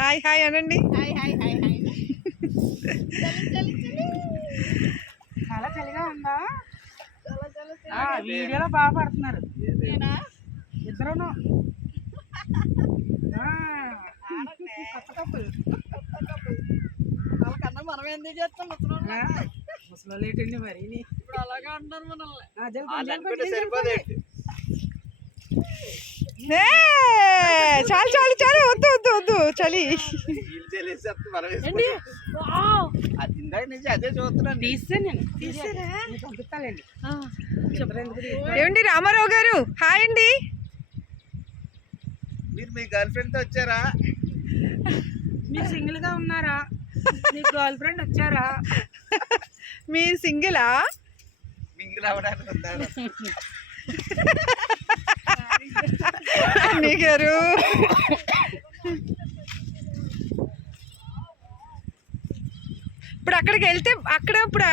Hi hi అనండి. Hi hi hi hi. చాలా చలిగా ఉందా? వీడియోలో బాగా పడుతున్నారు ఇద్దరును. కొత్త కప్పులు వాళ్ళకన్నా మనం ఎందుకు చేస్తాం ముసలి ఏంటండి మరి ఇప్పుడు అలాగే అంటున్నారు మనల్ని. చాలు చాలు చాలు వద్దు వద్దు వద్దు చలి. అదే చూస్తున్నాను. ఏమండి రామారావు గారు హాయ్ అండి. మీరు మీ గర్ల్ ఫ్రెండ్ తో వచ్చారా? మీరు సింగిల్ గా ఉన్నారా? మీ గర్ల్ ఫ్రెండ్ వచ్చారా? మీరు సింగిలా? మింగిల్ అవ్వడానికి వస్తారా? అన్నయ్య గారు ఇప్పుడు అక్కడికి వెళ్తే అక్కడ ఇప్పుడు